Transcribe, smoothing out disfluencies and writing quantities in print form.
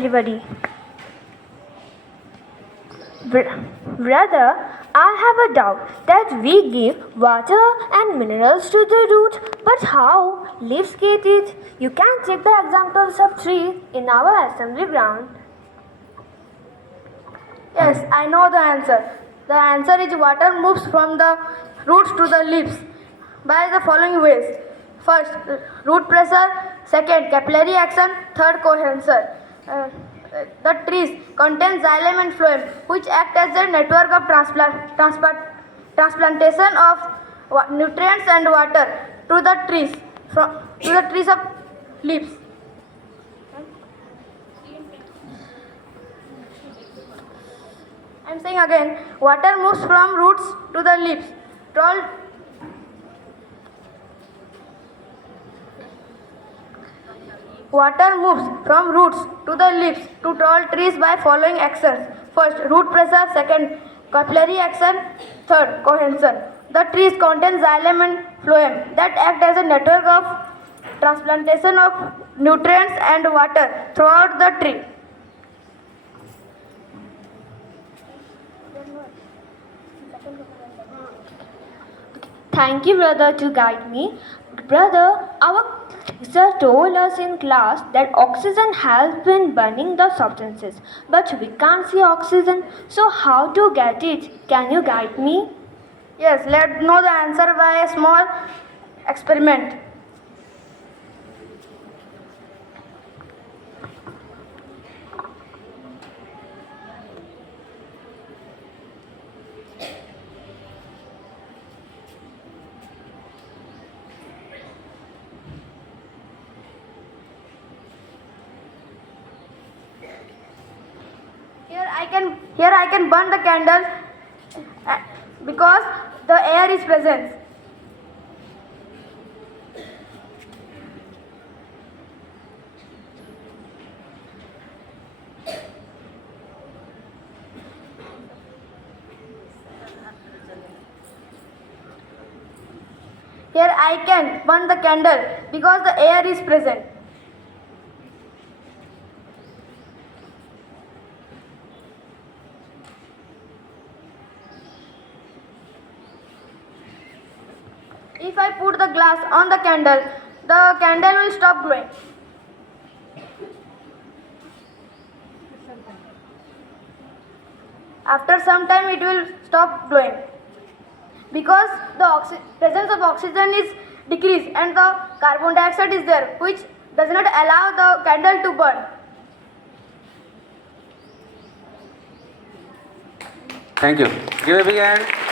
Everybody. Brother, I have a doubt that we give water and minerals to the root, but how leaves get it? You can take the examples of trees in our assembly ground. Yes, I know the answer. The answer is water moves from the roots to the leaves by the following ways. First, root pressure. Second, capillary action. Third, cohesion. The trees contain xylem and phloem, which act as a network of transplantation of nutrients and water to the trees of leaves. I am saying again, water moves from roots to the leaves. Tall Water moves from roots to the leaves to tall trees by following actions. First, root pressure. Second, capillary action. Third, cohesion. The trees contain xylem and phloem that act as a network of transplantation of nutrients and water throughout the tree. Thank you, brother, to guide me. Brother, our teacher told us in class that oxygen helps in burning the substances, but we can't see oxygen. So, how to get it? Can you guide me? Yes, let's know the answer by a small experiment. Here I can burn the candle because the air is present. Here I can burn the candle because the air is present. If I put the glass on the candle will stop glowing. After some time it will stop glowing because the presence of oxygen is decreased and the carbon dioxide is there, which does not allow the candle to burn. Thank you. Give a big hand.